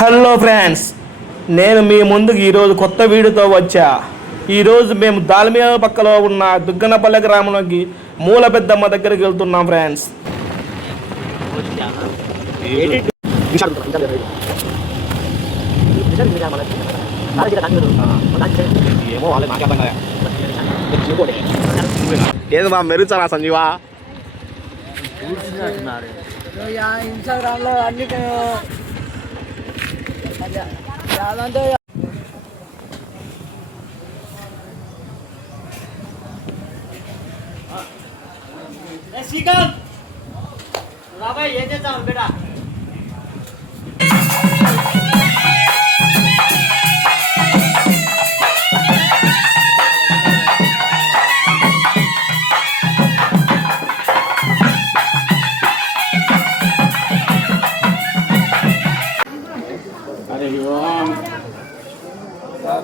Hello friends, నేను మీ ముందుకు ఈరోజు కొత్త వీడియోతో వచ్చా. ఈరోజు మేము దాల్మియా పక్కలో ఉన్న దుగ్గనపల్లె గ్రామంలోకి మూల పెద్దమ్మ దగ్గరికి వెళ్తున్నాం ఫ్రెండ్స్. ఏది మా మెరుచారా సంజీవా? ఇన్స్టాగ్రామ్లో అన్ని శ్రీకాంత్ రాబాయ్ ఏం చేద్దాం బేటా.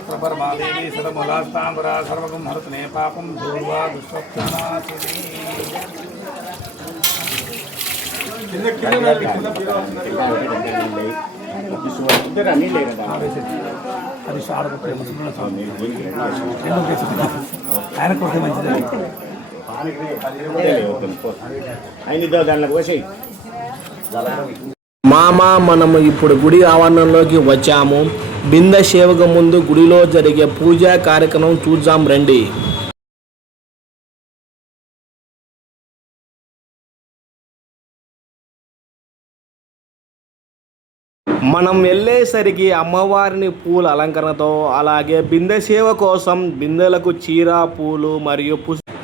प्रभरमादेवी सर्वमूलास्तांबरा सर्वगुं हरतने पापं दूर्वा दुष्टोत्थानासिनी మామ, మనము ఇప్పుడు గుడి ఆవరణలోకి వచ్చాము. బిందె సేవకు ముందు గుడిలో జరిగే పూజా కార్యక్రమం చూద్దాం రండి. మనం వెళ్ళేసరికి అమ్మవారిని పూల అలంకరణతో, అలాగే బిందె సేవ కోసం బిందెలకు చీర, పూలు మరియు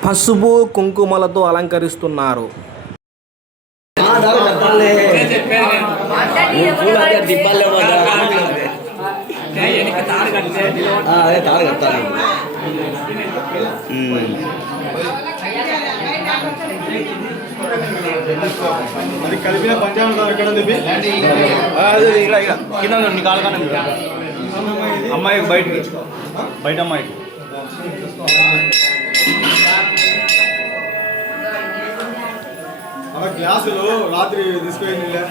పసుపు కుంకుమలతో అలంకరిస్తున్నారు. అది కలిపిన పంచాంగం ఎక్కడ ఉంది? అమ్మాయికి బయట అమ్మాయికి గ్లాసులు రాత్రి తీసుకెళ్ళి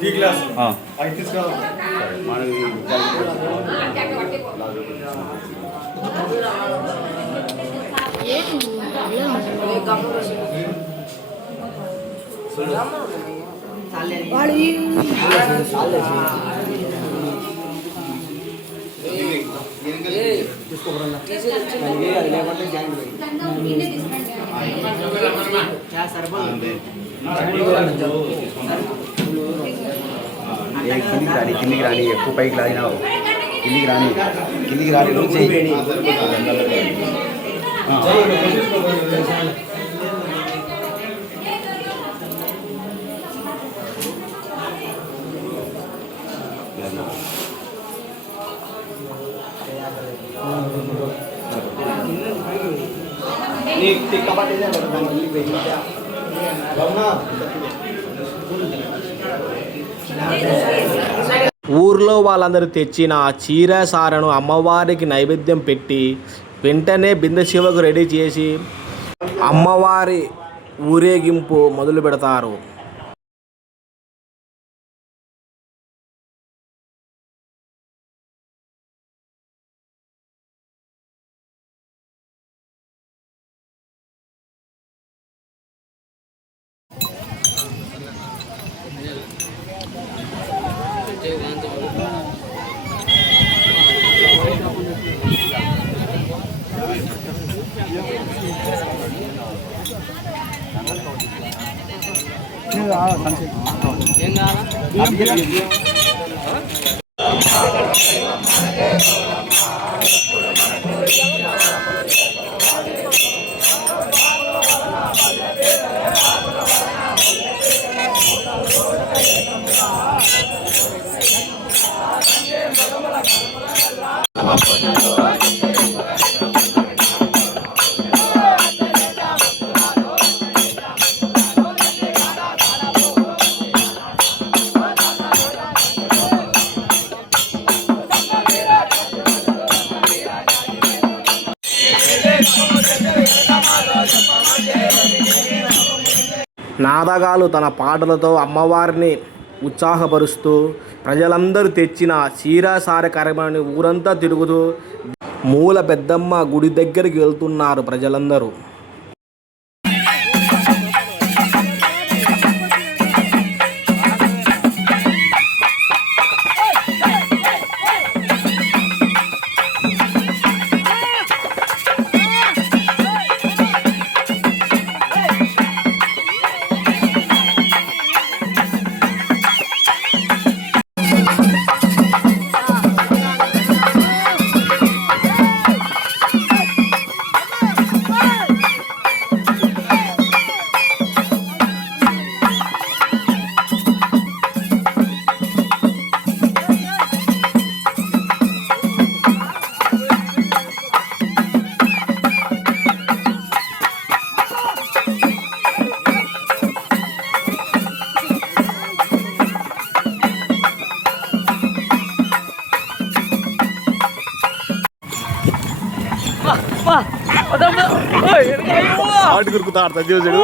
టీ గ్లాస్ అవి తీసుకురావాలి. కిందికి రాని ఎక్కువ పైకి రానినావు. కిందికి రాని రోజు ఊర్లో వాళ్ళందరూ తెచ్చిన చీర సారను అమ్మవారికి నైవేద్యం పెట్టి వెంటనే బిందె శివకు రెడీ చేసి అమ్మవారి ఊరేగింపు మొదలు పెడతారు. ఏం కావాలా? నాదగాలు తన పాటలతో అమ్మవారిని ఉత్సాహపరుస్తూ ప్రజలందరూ తెచ్చిన క్షీరసార కార్యక్రమాన్ని ఊరంతా తిరుగుతూ మూల పెద్దమ్మ గుడి దగ్గరికి వెళ్తున్నారు ప్రజలందరూ. ఆటి గురుకుతా ఆడతా చూసాడు.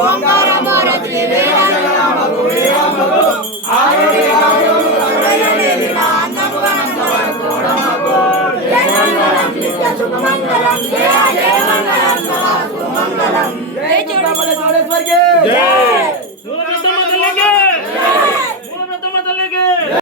ఓంకారం